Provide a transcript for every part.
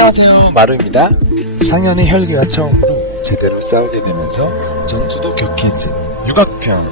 안녕하세요, 마루입니다. 상현의 혈기가 처음으로 제대로 싸우게 되면서 전투도 격해진 육악편.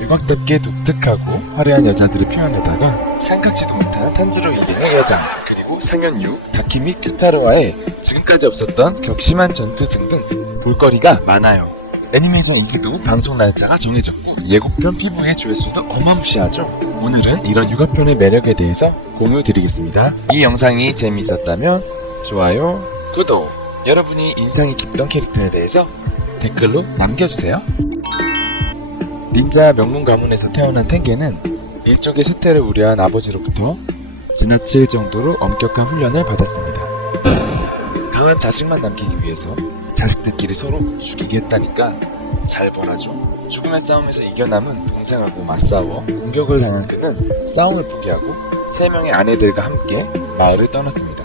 육악답게 독특하고 화려한 여자들의 표현에다가 생각지도 못한 탄지로 이기는 여장, 그리고 상현유, 다키 및 큐타로와의 지금까지 없었던 격심한 전투 등등 볼거리가 많아요. 애니메이션 인기도 방송 날짜가 정해졌고 예고편 피부의 조회수도 어마무시하죠. 오늘은 이런 육아편의 매력에 대해서 공유드리겠습니다. 이 영상이 재미있었다면 좋아요, 구독, 여러분이 인상이 깊던 캐릭터에 대해서 댓글로 남겨주세요. 닌자 명문 가문에서 태어난 텐게는 일족의 쇠퇴를 우려한 아버지로부터 지나칠 정도로 엄격한 훈련을 받았습니다. 강한 자식만 남기기 위해서 자식들끼리 서로 죽이게 했다니까 잘 벌하죠. 죽음의 싸움에서 이겨남은 동생하고 맞싸워 공격을 당한 그는 싸움을 포기하고 3명의 아내들과 함께 마을을 떠났습니다.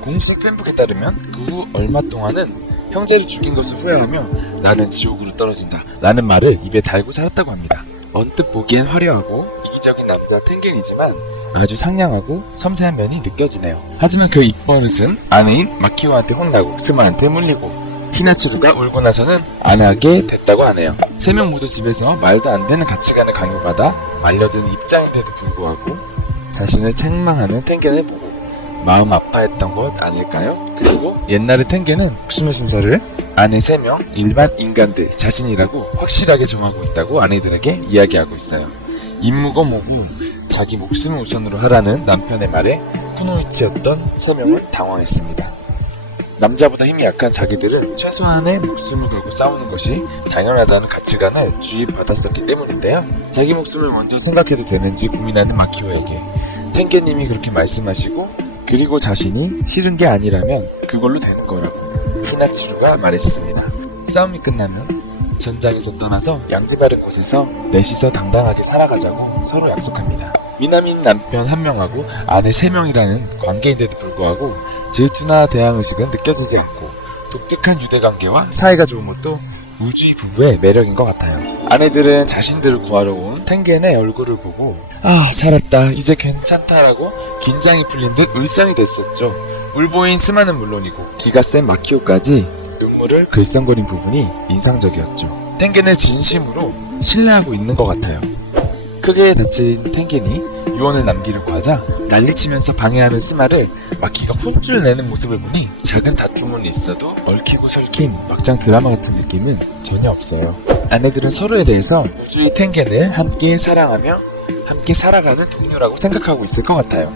공식 팬북에 따르면 그 후 얼마 동안은 형제를 죽인 것을 후회하며 나는 지옥으로 떨어진다 라는 말을 입에 달고 살았다고 합니다. 언뜻 보기엔 화려하고 이기적인 남자 텐겐이지만 아주 상냥하고 섬세한 면이 느껴지네요. 하지만 그 입버릇은 아내인 마키오한테 혼나고 스마한테 물리고 히나츠루가 울고 나서는 안 하게 됐다고 하네요. 3명 모두 집에서 말도 안 되는 가치관을 강요받아 말려든 입장인데도 불구하고 자신을 책망하는 텐겐을 보고 마음 아파했던 것 아닐까요? 그리고 옛날에 텐겐은 목숨의 순서를 아내 3명 일반 인간들 자신이라고 확실하게 정하고 있다고 아내들에게 이야기하고 있어요. 임무고 뭐고 자기 목숨을 우선으로 하라는 남편의 말에 쿠노이치였던 3명은 당황했습니다. 남자보다 힘이 약한 자기들은 최소한의 목숨을 걸고 싸우는 것이 당연하다는 가치관을 주입받았었기 때문인데요. 자기 목숨을 먼저 생각해도 되는지 고민하는 마키오에게 텐게님이 그렇게 말씀하시고 그리고 자신이 싫은 게 아니라면 그걸로 되는 거라고 히나츠루가 말했습니다. 싸움이 끝나면 전장에서 떠나서 양지 바른 곳에서 넷이서 당당하게 살아가자고 서로 약속합니다. 미남인 남편 1명하고 아내 3명이라는 관계인데도 불구하고 질투나 대항의식은 느껴지지 않고 독특한 유대관계와 사이가 좋은 것도 우주의 부부의 매력인 것 같아요. 아내들은 자신들을 구하러 온 텐겐의 얼굴을 보고 아 살았다 이제 괜찮다라고 긴장이 풀린 듯 울상이 됐었죠. 울보인 스마는 물론이고 기가 센 마키오까지 눈물을 글썽거린 부분이 인상적이었죠. 텐겐을 진심으로 신뢰하고 있는 것 같아요. 크게 다친 텐겐이 유언을 남기려고 하자 난리치면서 방해하는 스마를 마키가 혼쭐 내는 모습을 보니 작은 다툼은 있어도 얽히고 설킨 막장 드라마 같은 느낌은 전혀 없어요. 아내들은 서로에 대해서 우주의 텐겐을 함께 사랑하며 함께 살아가는 동료라고 생각하고 있을 것 같아요.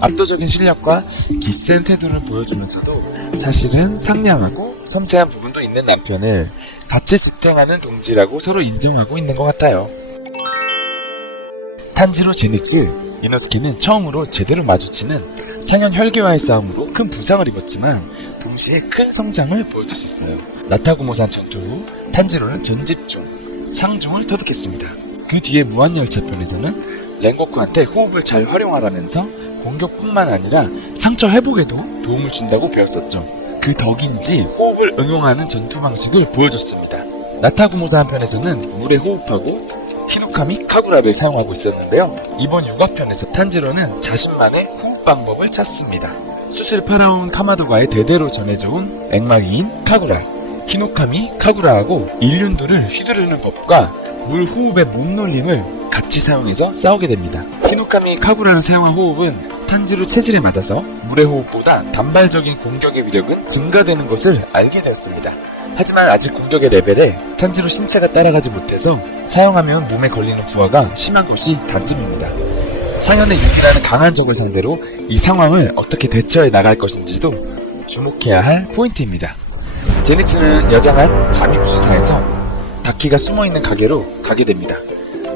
압도적인 실력과 기센 태도를 보여주면서도 사실은 상냥하고 섬세한 부분도 있는 남편을 같이 지탱하는 동지라고 서로 인정하고 있는 것 같아요. 탄지로 제니츠, 이노스케는 처음으로 제대로 마주치는 상현 혈기와의 싸움으로 큰 부상을 입었지만 동시에 큰 성장을 보여줄 수 있어요. 나타구모산 전투 후 탄지로는 전집중, 상중을 터득했습니다. 그 뒤에 무한열차편에서는 랭고쿠한테 호흡을 잘 활용하라면서 공격뿐만 아니라 상처 회복에도 도움을 준다고 배웠었죠. 그 덕인지 호흡을 응용하는 전투 방식을 보여줬습니다. 나타구모산 편에서는 물에 호흡하고 히노카미 카구라를 사용하고 있었는데요. 이번 육아편에서 탄지로는 자신만의 호흡 방법을 찾습니다. 숯을 팔아온 카마도가의 대대로 전해져 온 액막이인 카구라, 히노카미 카구라하고 일륜두를 휘두르는 법과 물 호흡의 몸놀림을 같이 사용해서 싸우게 됩니다. 히노카미 카구라를 사용한 호흡은 탄지로 체질에 맞아서 물의 호흡보다 단발적인 공격의 위력은 증가되는 것을 알게 되었습니다. 하지만 아직 공격의 레벨에 탄지로 신체가 따라가지 못해서 사용하면 몸에 걸리는 부하가 심한 것이 단점입니다. 상현의 유인하는 강한 적을 상대로 이 상황을 어떻게 대처해 나갈 것인지도 주목해야 할 포인트입니다. 제니츠는 여장한 잠입수사에서 다키가 숨어있는 가게로 가게 됩니다.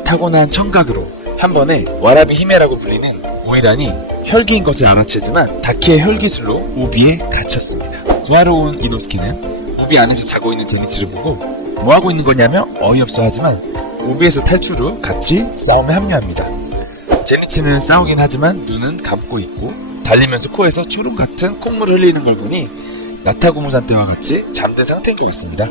타고난 청각으로 한 번에 와라비 히메라고 불리는 오이란이 혈기인 것을 알아채지만 다키의 혈기술로 오비에 갇혔습니다. 구하러 온 이노스케는 오비 안에서 자고 있는 제니츠를 보고 뭐하고 있는 거냐며 어이없어 하지만 오비에서 탈출 후 같이 싸움에 합류합니다. 제니츠는 싸우긴 하지만 눈은 감고 있고 달리면서 코에서 초록 같은 콧물을 흘리는 걸 보니 나타고무산 때와 같이 잠든 상태인 것 같습니다.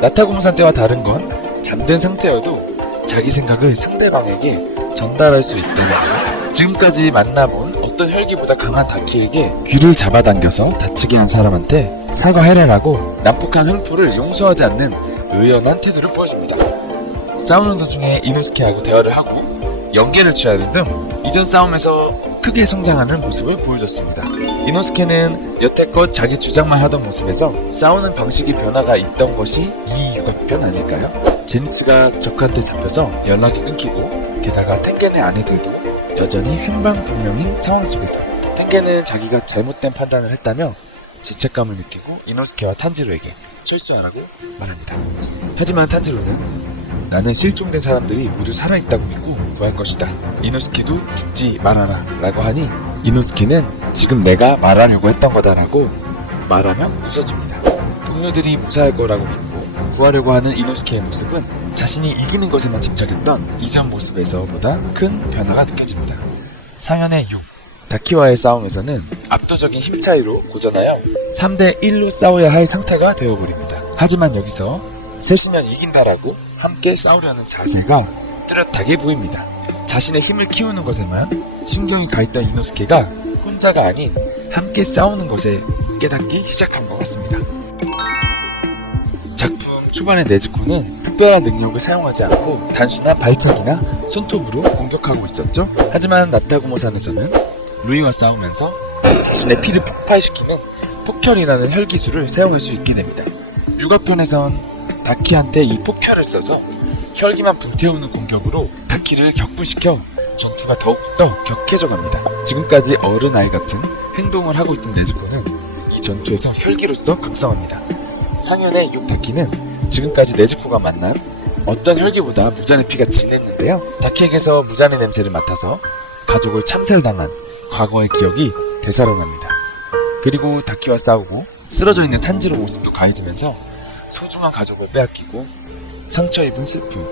나타고무산 때와 다른 건 잠든 상태여도 자기 생각을 상대방에게 전달할 수 있다는 거. 지금까지 만나본 어떤 혈기보다 강한 다키에게 귀를 잡아당겨서 다치게 한 사람한테 사과해라라고 난폭한 횡포를 용서하지 않는 의연한 태도를 보여줍니다. 싸우는 도중에 이노스케하고 대화를 하고 연계를 취하는 등 이전 싸움에서 크게 성장하는 모습을 보여줬습니다. 이노스케는 여태껏 자기 주장만 하던 모습에서 싸우는 방식의 변화가 있던 것이 이 육아편 아닐까요? 제니츠가 적한테 잡혀서 연락이 끊기고 게다가 텐겐의 아내들도 여전히 행방불명인 상황 속에서 텐겐은 자기가 잘못된 판단을 했다며 죄책감을 느끼고 이노스케와 탄지로에게 철수하라고 말합니다. 하지만 탄지로는 나는 실종된 사람들이 모두 살아있다고 믿고 구할 것이다. 이노스케도 죽지 말아라 라고 하니 이노스케는 지금 내가 말하려고 했던 거다라고 말하며 웃어줍니다. 동료들이 무사할 거라고 믿고 구하려고 하는 이노스케의 모습은 자신이 이기는 것에만 집착했던 이전 모습에서보다 큰 변화가 느껴집니다. 상현의 6 다키와의 싸움에서는 압도적인 힘 차이로 고전하여 3대1로 싸워야 할 상태가 되어버립니다. 하지만 여기서 셋이면 이긴다라고 함께 싸우려는 자세가 뚜렷하게 보입니다. 자신의 힘을 키우는 것에만 신경이 가있던 이노스케가 혼자가 아닌 함께 싸우는 것에 깨닫기 시작한 것 같습니다. 작품 초반의 네즈코는 특별한 능력을 사용하지 않고 단순한 발차기나 손톱으로 공격하고 있었죠. 하지만 나타구모산에서는 루이와 싸우면서 자신의 피를 폭발시키는 폭혈이라는 혈기술을 사용할 수 있게 됩니다. 육아편에선 다키한테 이 폭혈을 써서 혈기만 불태우는 공격으로 다키를 격분시켜 전투가 더욱더 격해져 갑니다. 지금까지 어른아이 같은 행동을 하고 있던 네즈코는 이 전투에서 혈기로서 각성합니다. 상현의 6 다키는 지금까지 네즈코가 만난 어떤 혈기보다 무자의 피가 진했는데요. 다키에게서 무자의 냄새를 맡아서 가족을 참살당한 과거의 기억이 되살아납니다. 그리고 다키와 싸우고 쓰러져 있는 탄지로 모습도 가해지면서 소중한 가족을 빼앗기고 상처 입은 슬픔,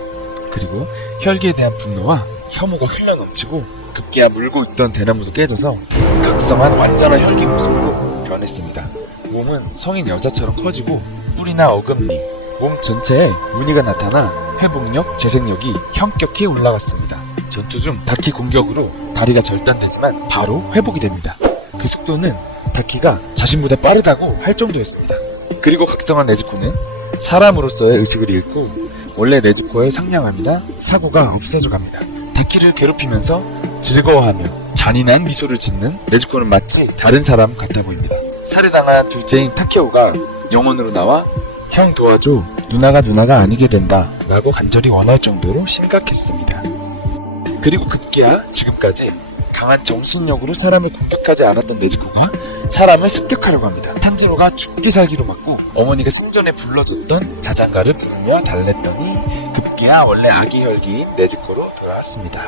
그리고 혈기에 대한 분노와 혐오가 흘러넘치고 급기야 물고 있던 대나무도 깨져서 각성한 완전한 혈기 모습으로 변했습니다. 몸은 성인 여자처럼 커지고 뿔이나 어금니, 몸 전체에 무늬가 나타나 회복력, 재생력이 현격히 올라갔습니다. 전투 중 다키 공격으로 다리가 절단되지만 바로 회복이 됩니다. 그 속도는 다키가 자신보다 빠르다고 할 정도였습니다. 그리고 각성한 네즈코는 사람으로서의 의식을 잃고 원래 네즈코의 상냥함이나 사고가 없어져 갑니다. 다키를 괴롭히면서 즐거워하며 잔인한 미소를 짓는 네즈코는 마치 다른 사람 같아 보입니다. 살해당한 둘째인 타케오가 영혼으로 나와 형 도와줘, 누나가 아니게 된다 라고 간절히 원할 정도로 심각했습니다. 그리고 급기야 지금까지 강한 정신력으로 사람을 공격하지 않았던 네즈코가 사람을 습격하려고 합니다. 탄지로가 죽기 살기로 맞고 어머니가 생전에 불러줬던 자장가를 부르며 달랬더니 급기야 원래 아기 혈기인 네즈코로 돌아왔습니다.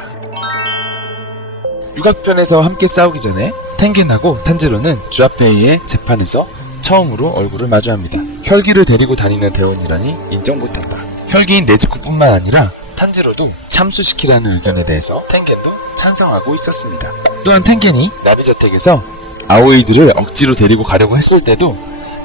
육악편에서 함께 싸우기 전에 텐겐하고 탄지로는 주아페이의 재판에서 처음으로 얼굴을 마주합니다. 혈기를 데리고 다니는 대원이라니 인정 못한다. 혈기인 네즈코뿐만 아니라 탄지로도 참수시키라는 의견에 대해서 텐겐도 찬성하고 있었습니다. 또한 텐겐이 나비저택에서 아오이들을 억지로 데리고 가려고 했을 때도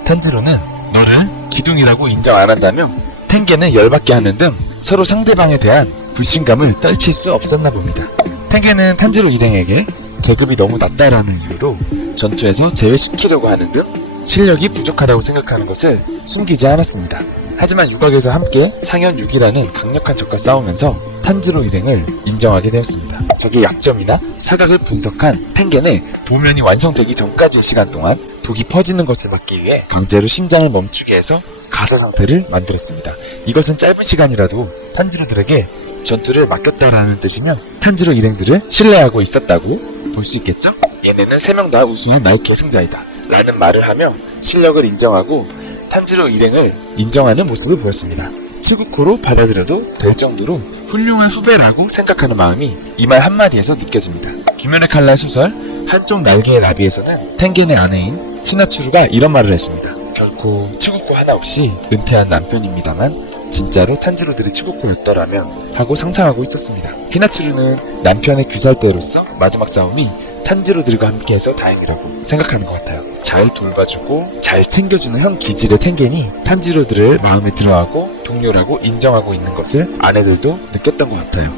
탄지로는 너를 기둥이라고 인정 안 한다며 텐겐을 열받게 하는 등 서로 상대방에 대한 불신감을 떨칠 수 없었나 봅니다. 텐겐은 탄지로 일행에게 계급이 너무 낮다라는 이유로 전투에서 제외시키려고 하는 등 실력이 부족하다고 생각하는 것을 숨기지 않았습니다. 하지만 육각에서 함께 상현 6이라는 강력한 적과 싸우면서 탄지로 일행을 인정하게 되었습니다. 적의 약점이나 사각을 분석한 텐겐의 도면이 완성되기 전까지의 시간 동안 독이 퍼지는 것을 막기 위해 강제로 심장을 멈추게 해서 가사 상태를 만들었습니다. 이것은 짧은 시간이라도 탄지로들에게 전투를 맡겼다라는 뜻이면 탄지로 일행들을 신뢰하고 있었다고 볼 수 있겠죠? 얘네는 3명 다 우수한 나의 계승자이다 라는 말을 하며 실력을 인정하고 탄지로 일행을 인정하는 모습을 보였습니다. 츠구코로 받아들여도 될 정도로 훌륭한 후배라고 생각하는 마음이 이 말 한마디에서 느껴집니다. 귀멸의 칼날 소설 한쪽 날개의 나비에서는 텐겐의 아내인 히나츠루가 이런 말을 했습니다. 결코 츠구코 하나 없이 은퇴한 남편입니다만 진짜로 탄지로들이 츠구코였더라면 하고 상상하고 있었습니다. 히나츠루는 남편의 귀살대로서 마지막 싸움이 탄지로들과 함께해서 다행이라고 생각하는 것 같아요. 잘 돌봐주고 잘 챙겨주는 형 기질의 텐겐이 탄지로들을 마음에 들어하고 동료라고 인정하고 있는 것을 아내들도 느꼈던 것 같아요.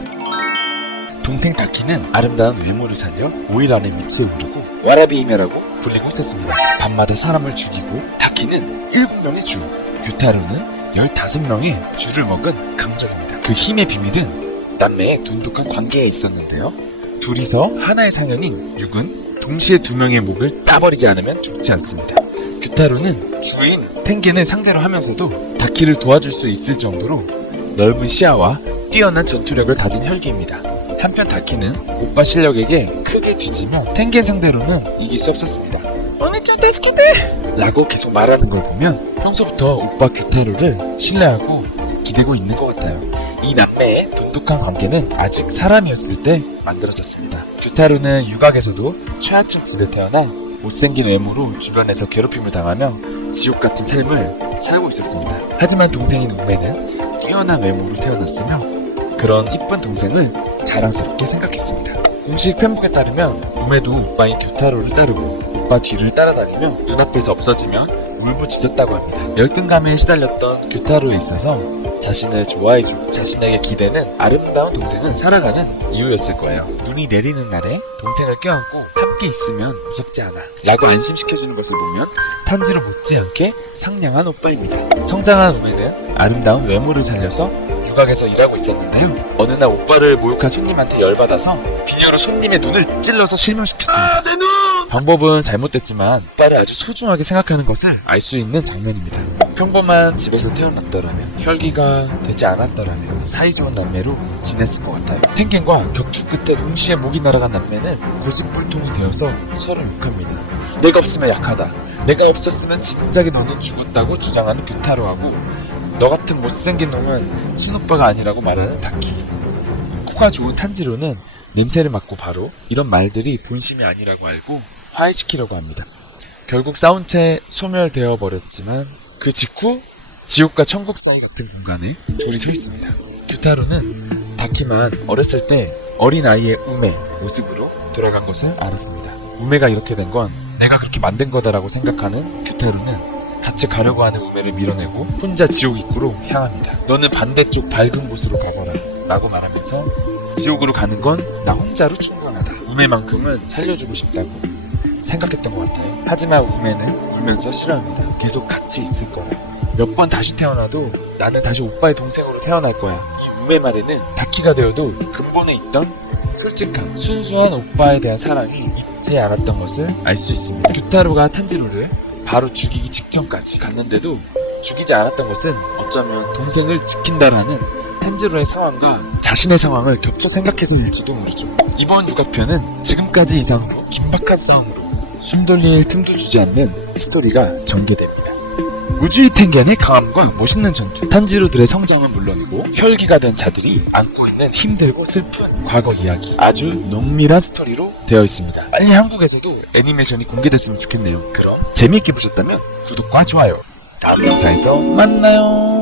동생 다키는 아름다운 외모를 살려 오일 안에 밑에 오르고 와라비이메라고 불리고 있었습니다. 밤마다 사람을 죽이고 다키는 7명의 주, 규타루는 15명의 주를 먹은 강적입니다. 그 힘의 비밀은 남매의 돈독한 관계에 있었는데요. 둘이서 하나의 상현인 육은 동시에 2명의 목을 따버리지 않으면 죽지 않습니다. 규타루는 주인 텐겐을 상대로 하면서도 다키를 도와줄 수 있을 정도로 넓은 시야와 뛰어난 전투력을 가진 혈기입니다. 한편 다키는 오빠 실력에게 크게 뒤지며 텐겐 상대로는 이길 수 없었습니다. 오늘좀 데스키데! 라고 계속 말하는 걸 보면 평소부터 오빠 규타루를 신뢰하고 기대고 있는 것 같아요. 이 남매의 돈독한 관계는 아직 사람이었을 때 만들어졌습니다. 규타루는 육악에서도 최하층 집에 태어나 못생긴 외모로 주변에서 괴롭힘을 당하며 지옥 같은 삶을 살고 있었습니다. 하지만 동생인 우메는 뛰어난 외모로 태어났으며 그런 이쁜 동생을 자랑스럽게 생각했습니다. 공식 팬북에 따르면 우메도 오빠인 규타루를 따르고 오빠 뒤를 따라다니며 눈앞에서 없어지면 울부짖었다고 합니다. 열등감에 시달렸던 규타루에 있어서 자신을 좋아해주고 자신에게 기대는 아름다운 동생은 살아가는 이유였을 거예요. 눈이 내리는 날에 동생을 껴안고 함께 있으면 무섭지 않아 라고 안심시켜주는 것을 보면 탄지로 못지않게 상냥한 오빠입니다. 성장한 우메는 아름다운 외모를 살려서 육악에서 일하고 있었는데요. 어느 날 오빠를 모욕한 손님한테 열받아서 비녀로 손님의 눈을 찔러서 실명시켰습니다. 내 눈! 방법은 잘못됐지만 오빠를 아주 소중하게 생각하는 것을 알 수 있는 장면입니다. 평범한 집에서 태어났더라면 혈기가 되지 않았더라면 사이좋은 남매로 지냈을 것 같아요. 텐겐과 격투 끝에 동시에 목이 날아간 남매는 고집불통이 되어서 서로 욕합니다. 내가 없으면 약하다. 내가 없었으면 진작에 너는 죽었다고 주장하는 규타루하고 너 같은 못생긴 놈은 친오빠가 아니라고 말하는 다키. 코가 좋은 탄지로는 냄새를 맡고 바로 이런 말들이 본심이 아니라고 알고 화해시키려고 합니다. 결국 싸운 채 소멸되어 버렸지만 그 직후 지옥과 천국 사이 같은 공간에 둘이 서 있습니다. 규타루는 다키만 어렸을 때 어린아이의 우메 모습으로 돌아간 것을 알았습니다. 우메가 이렇게 된 건 내가 그렇게 만든 거다라고 생각하는 규타루는 같이 가려고 하는 우메를 밀어내고 혼자 지옥 입구로 향합니다. 너는 반대쪽 밝은 곳으로 가거라 라고 말하면서 지옥으로 가는 건 나 혼자로 충분하다. 우메만큼은 살려주고 싶다고 생각했던 것 같아요. 하지만 우메는 울면서 싫어합니다. 계속 같이 있을 거야. 몇 번 다시 태어나도 나는 다시 오빠의 동생으로 태어날 거야. 이 우메 말에는 다키가 되어도 근본에 있던 솔직한 순수한 오빠에 대한 사랑이 잊지 않았던 것을 알 수 있습니다. 규타루가 탄지로를 바로 죽이기 직전까지 갔는데도 죽이지 않았던 것은 어쩌면 동생을 지킨다라는 탄지로의 상황과 자신의 상황을 겹쳐 생각해서일지도 모르죠. 이번 육악편은 지금까지 이상으로 긴박한 싸움으로 숨 돌릴 틈도 주지 않는 스토리가 전개됩니다. 우주의 텐겐의 강함과 멋있는 전투, 탄지로들의 성장은 물론이고 혈기가 된 자들이 안고 있는 힘들고 슬픈 과거 이야기, 아주 농밀한 스토리로 되어 있습니다. 빨리 한국에서도 애니메이션이 공개됐으면 좋겠네요. 그럼 재미있게 보셨다면 구독과 좋아요, 다음 영상에서 만나요.